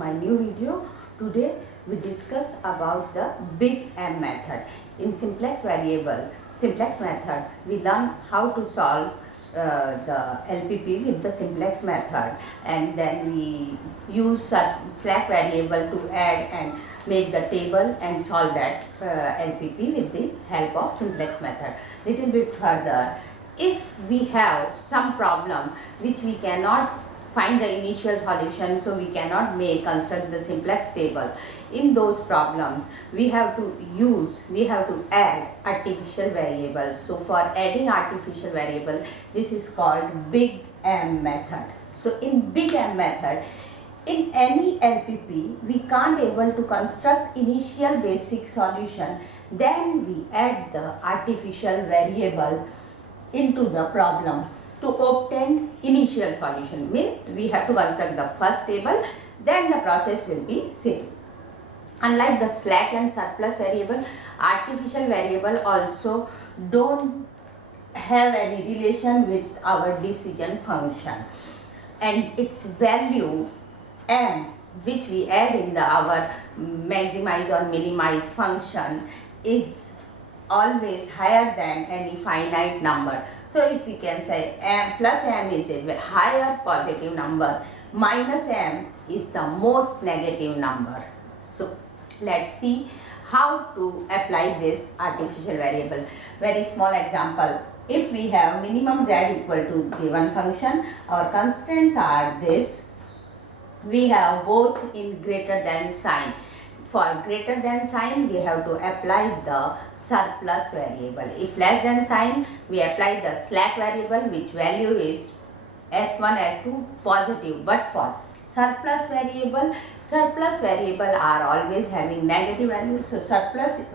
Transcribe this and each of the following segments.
My new video. Today we discuss about the big M method. In simplex method, we learn how to solve the LPP with the simplex method, and then we use slack variable to add and make the table and solve that LPP with the help of simplex method. Little bit further, if we have some problem which we cannot find the initial solution, so we cannot construct the simplex table. In those problems we have to add artificial variables. So for adding artificial variable, this is called big M method. So in big M method, in any LPP we can't able to construct initial basic solution, then we add the artificial variable into the problem to obtain initial solution. Means we have to construct the first table, then the process will be same. Unlike the slack and surplus variable, artificial variable also don't have any relation with our decision function, and its value m, which we add in our maximize or minimize function, is always higher than any finite number. So if we can say m plus m is a higher positive number, minus m is the most negative number. So let's see how to apply this artificial variable. Very small example. If we have minimum z equal to given function, our constants are this. We have both in greater than sign. For greater than sign, we have to apply the surplus variable. If less than sign, we apply the slack variable, which value is s1, s2 positive. But for surplus variable are always having negative values. So surplus,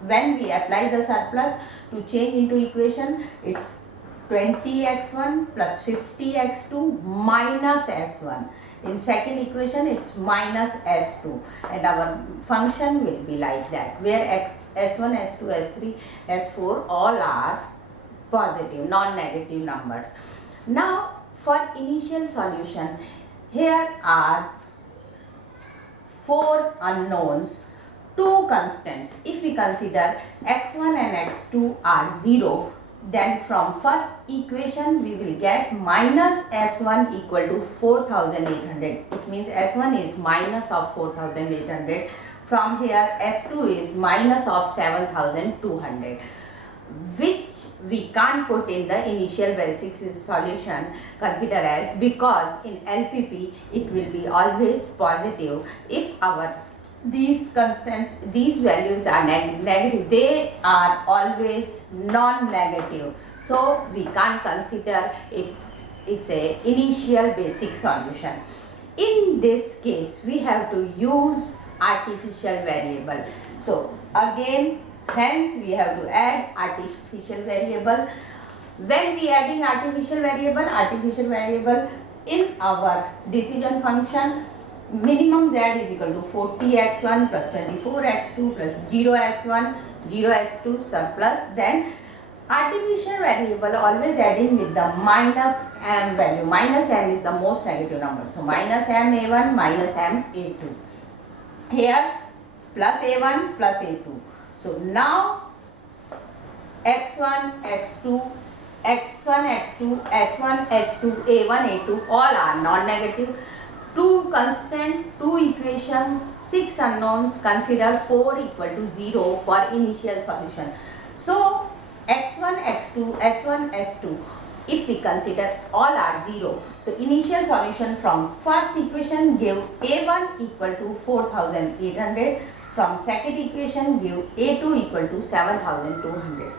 when we apply the surplus to change into equation, it's 20x1 plus 50x2 minus s1. In second equation, it's minus s2, and our function will be like that, where s1, s2, s3, s4 all are positive, non-negative numbers. Now for initial solution, here are 4 unknowns, 2 constants. If we consider x1 and x2 are 0, then from first equation we will get minus s1 equal to 4800. It means s1 is minus of 4800. From here s2 is minus of 7200, which we can't put in the initial basic solution, consider as, because in LPP it will be always positive. If these constants, these values are negative, they are always non-negative, so we can't consider it is a initial basic solution. In this case, we have to use artificial variable. So again, hence we have to add artificial variable. When we adding artificial variable in our decision function, minimum z is equal to 40x1 plus 24x2 plus 0s1, 0s2 surplus. Then artificial variable always adding with the minus m value. Minus m is the most negative number. So minus m a1 minus m a2. Here plus a1 plus a2. So now x1, x2, x2, s1, s2, a1, a2 all are non-negative. 2 constant, 2 equations, 6 unknowns, consider 4 equal to 0 for initial solution. So x1, x2, s1, s2, if we consider all are 0, so initial solution from first equation give a1 equal to 4800, from second equation give a2 equal to 7200,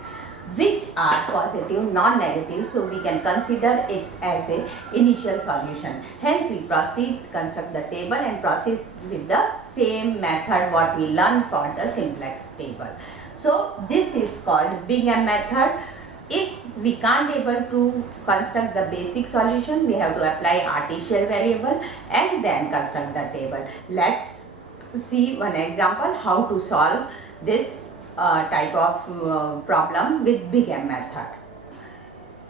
which are positive, non-negative, so we can consider it as a initial solution. Hence we proceed, construct the table and proceed with the same method what we learned for the simplex table. So this is called big M method. If we can't able to construct the basic solution, we have to apply artificial variable and then construct the table. Let's see one example how to solve this type of problem with big M method.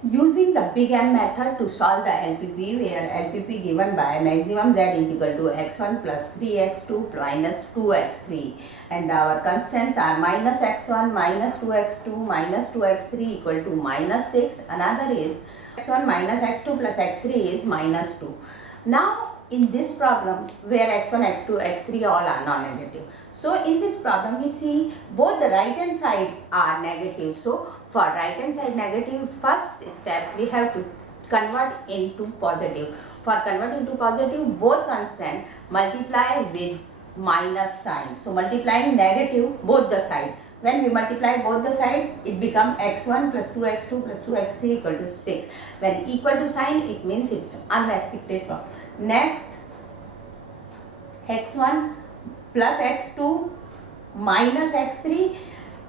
Using the big M method to solve the LPP, where LPP given by maximum z is equal to x1 plus 3x2 minus 2x3, and our constants are minus x1 minus 2x2 minus 2x3 equal to minus 6. Another is x1 minus x2 plus x3 is minus 2. Now in this problem where x1, x2, x3 all are non-negative. So in this problem we see both the right hand side are negative. So for right hand side negative, first step we have to convert into positive. For convert into positive, both constant multiply with minus sign. So multiplying negative both the side. When we multiply both the side, it becomes x1 plus 2x2 plus 2x3 equal to 6. When equal to sign, it means it's unrestricted term. Next, x1 plus x2 minus x3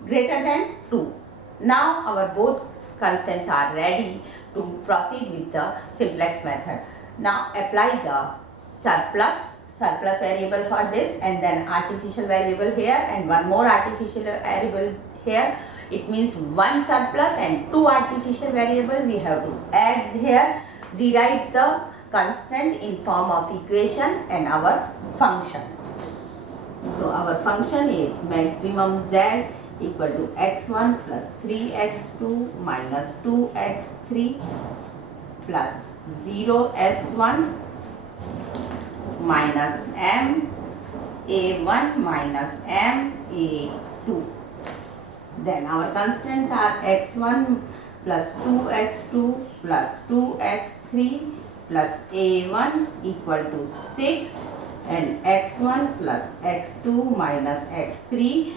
greater than 2. Now our both constants are ready to proceed with the simplex method. Now apply the surplus variable for this, and then artificial variable here and one more artificial variable here. It means one surplus and two artificial variable we have to add here. Rewrite the constant in form of equation and our function. So our function is maximum z equal to x1 plus 3x2 minus 2x3 plus 0s1 minus m a1 minus m a2. Then our constants are x1 plus 2x2 plus 2x3 plus a1 equal to 6, and x1 plus x2 minus x3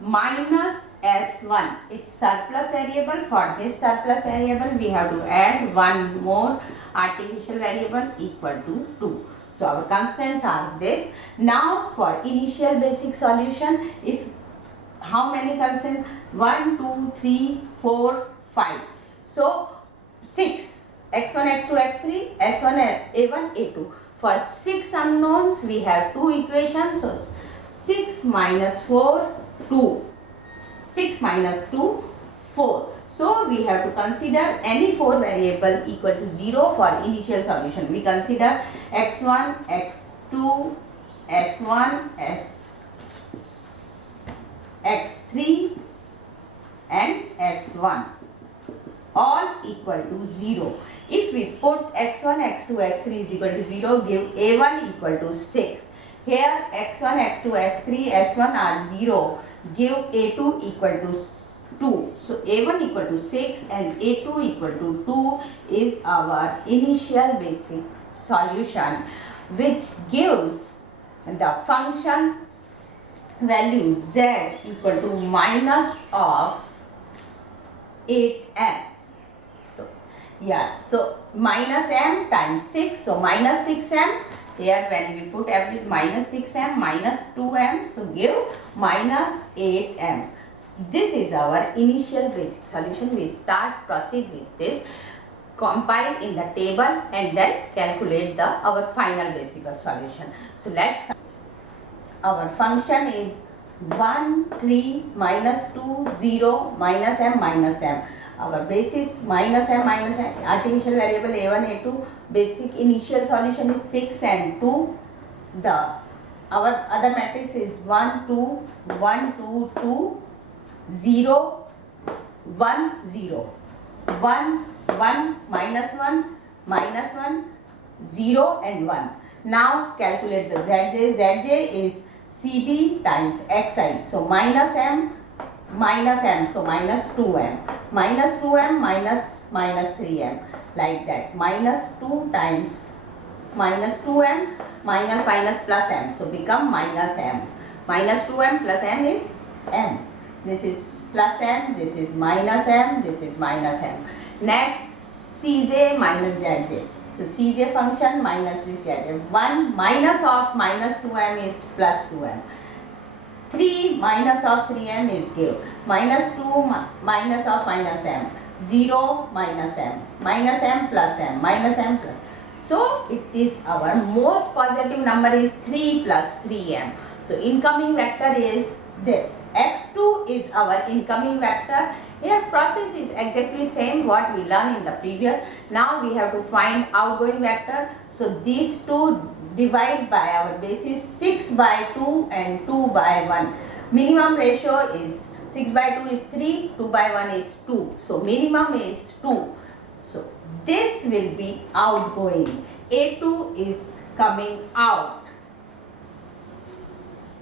minus s1. It's surplus variable. For this surplus variable we have to add one more artificial variable equal to 2. So our constants are this. Now for initial basic solution, if how many constants? 1, 2, 3, 4, 5. So 6. x1, x2, x3, s1, a1, a2. For 6 unknowns, we have two equations. So 6 minus 4, 2. 6 minus 2, 4. So we have to consider any 4 variable equal to 0 for initial solution. We consider x1, x2, s1, x3 and s1 all equal to 0. If we put x1, x2, x3 is equal to 0, give a1 equal to 6. Here x1, x2, x3, s1 are 0, give a2 equal to 2. So a1 equal to 6 and a2 equal to 2 is our initial basic solution, which gives the function value z equal to minus of 8m. So yes, so minus m times 6, so minus 6m. Here when we put every minus 6m minus 2m, so give minus 8m. This is our initial basic solution. We proceed with this, compile in the table and then calculate our final basic solution. So let's, our function is 1, 3, minus 2, 0, minus m, minus m. Our basis minus m, artificial variable a1, a2, basic initial solution is 6 and 2. Our other matrix is 1, 2, 1, 2, 2, 0, 1, 0, 1, 1, minus 1, 0 and 1. Now calculate the Zj. Zj is Cb times Xi. So minus m, so minus 2m. Minus 2m minus 3m. Like that. Minus 2 times minus 2m minus plus m. So become minus m. Minus 2m plus m is m. This is plus m, this is minus m, this is minus m. Next, Cj minus Zj. So Cj function minus this Zj. 1 minus of minus 2m is plus 2m. 3 minus of 3m is give. Minus 2 minus of minus m. 0 minus m. Minus m plus m. Minus m plus. So it is our most positive number is 3 plus 3m. So incoming vector is this. x2 is our incoming vector Here process is exactly same what we learned in the previous. Now we have to find outgoing vector. So these two divide by our basis 6 by 2 and 2 by 1. Minimum ratio is 6 by 2 is 3, 2 by 1 is 2. So minimum is 2. So this will be outgoing. A2 is coming out.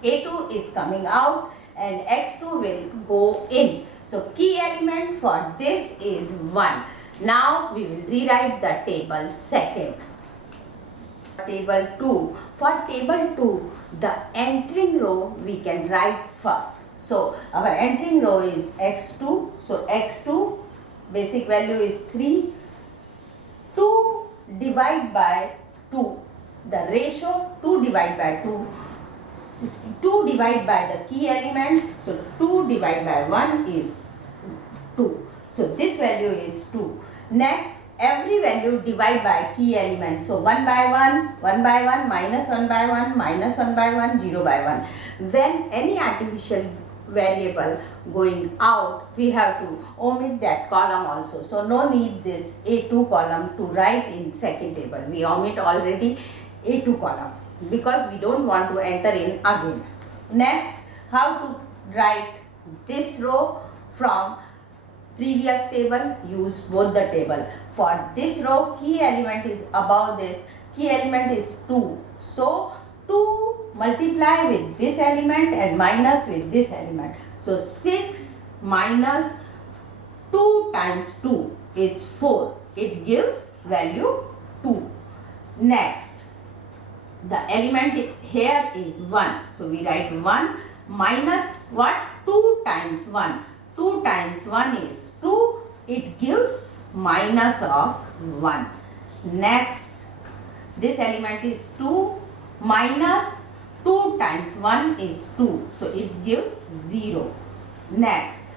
A2 is coming out and X2 will go in. So key element for this is 1. Now we will rewrite the table second. Table 2. For table 2, the entering row we can write first. So our entering row is X2. So X2 basic value is 3. 2 divide by 2. The ratio 2 divide by 2. 2 divide by the key element. So 2 divide by 1 is 2. So this value is 2. Next, every value divide by key element. So 1 by 1, 1 by 1, minus 1 by 1, minus 1 by 1, 0 by 1. When any artificial variable going out, we have to omit that column also. So no need this A2 column to write in second table. We omit already A2 column because we don't want to enter in again. Next, how to write this row from previous table? Use both the table. For this row, key element is above this. Key element is 2. So 2 multiply with this element and minus with this element. So 6 minus 2 times 2 is 4. It gives value 2. Next, the element here is 1. So we write 1 minus what? 2 times 1. 2 times 1 is 2. It gives minus of 1. Next, this element is 2 minus 2 times 1 is 2. So it gives 0. Next,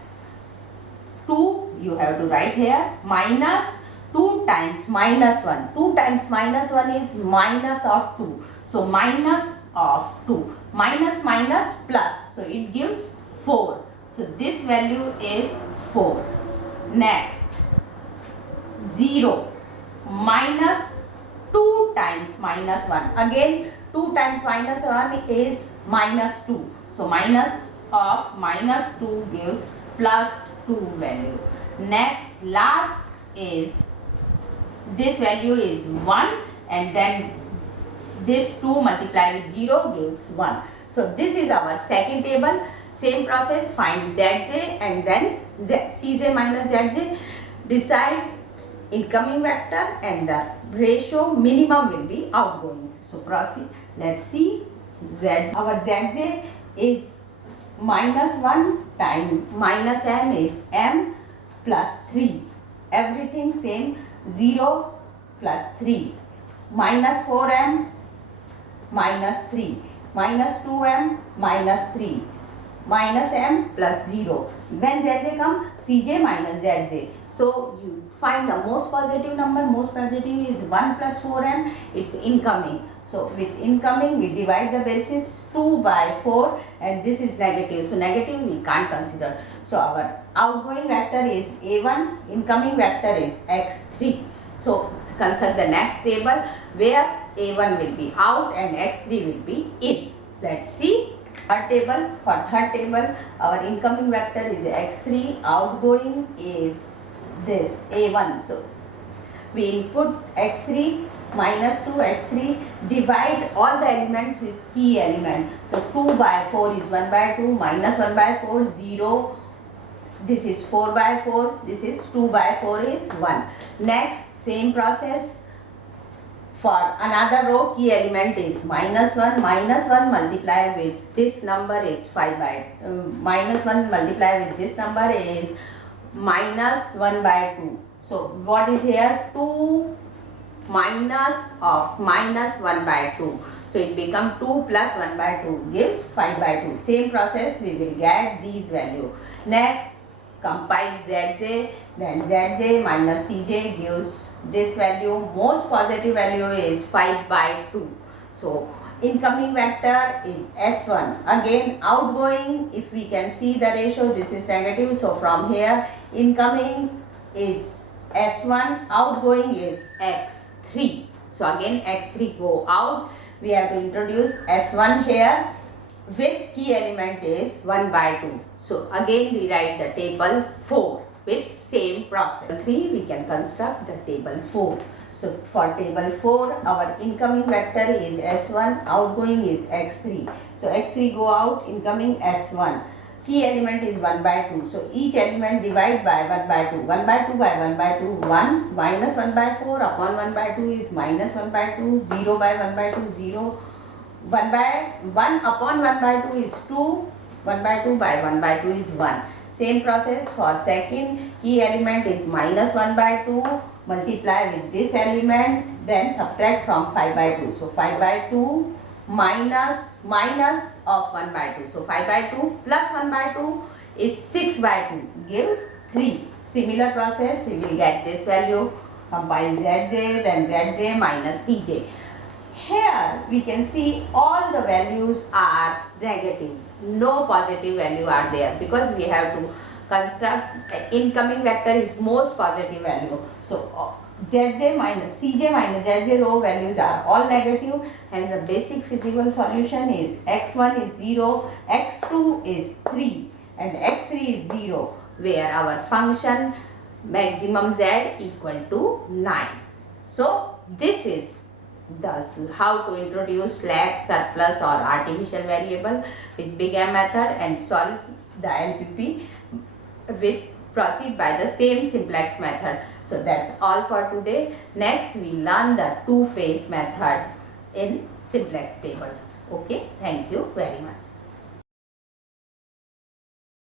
2 you have to write here minus 2 times minus 1. 2 times minus 1 is minus of 2. So minus of 2. Minus minus plus. So it gives 4. So this value is 4. Next, 0 minus 2 times minus 1. Again 2 times minus 1 is minus 2. So minus of minus 2 gives plus 2 value. Next, last is this value is 1 and then this 2 multiplied with 0 gives 1. So this is our second table. Same process, find Zj and then Cj minus Zj. Decide incoming vector and the ratio minimum will be outgoing. So proceed. Let's see. Our Zj is minus 1 times minus m is m plus 3. Everything same. 0 plus 3. Minus 4m minus 3. Minus 2m minus 3. Minus m plus 0. When Zj come, Cj minus Zj. So you find the most positive number. Most positive is 1 plus 4m. It's incoming. So with incoming we divide the basis 2 by 4 and this is negative. So negative we can't consider. So our outgoing vector is A1. Incoming vector is X3. So construct the next table where A1 will be out and X3 will be in. Let's see. Third table. For third table, our incoming vector is X3. Outgoing is this A1. So we input X3 minus 2 X3. Divide all the elements with key element. So 2 by 4 is 1 by 2. Minus 1 by 4 0. This is 4 by 4. This is 2 by 4 is 1. Next, same process. For another row, key element is minus 1. Minus 1 multiplied with this number is 5 by minus 1 multiplied with this number is minus 1 by 2. So what is here? 2 minus of minus 1 by 2. So it becomes 2 plus 1 by 2 gives 5 by 2. Same process, we will get these value. Next, compile Zj, then Zj minus Cj gives this value. Most positive value is 5 by 2. So incoming vector is S1. Again outgoing, if we can see the ratio, this is negative. So from here incoming is S1, outgoing is X3. So again X3 go out. We have to introduce S1 here with key element is 1 by 2. So again rewrite the table 4 with same process. 3 we can construct the table 4. So for table 4 our incoming vector is S1, outgoing is X3. So X3 go out, incoming S1. Key element is 1 by 2. So each element divide by 1 by 2. 1 by 2 by 1 by 2, 1 minus 1 by 4 upon 1 by 2 is minus 1 by 2, 0 by 1 by 2, 0. 1 by 1 upon 1 by 2 is 2, 1 by 2 by 1 by 2 is 1. Same process for second, key element is minus 1 by 2, multiply with this element, then subtract from 5 by 2. So 5 by 2 minus of 1 by 2. So 5 by 2 plus 1 by 2 is 6 by 2 gives 3. Similar process, we will get this value, compile Zj, then Zj minus Cj. Here we can see all the values are negative. No positive value are there because we have to construct incoming vector is most positive value. So Zj minus Cj minus Zj row values are all negative. Hence the basic feasible solution is x1 is 0, x2 is 3 and x3 is 0, where our function maximum z equal to 9. So this is thus how to introduce slack, surplus or artificial variable with big M method and solve the LPP with proceed by the same simplex method. So that's all for today. Next we learn the two-phase method in simplex table. Okay, thank you very much.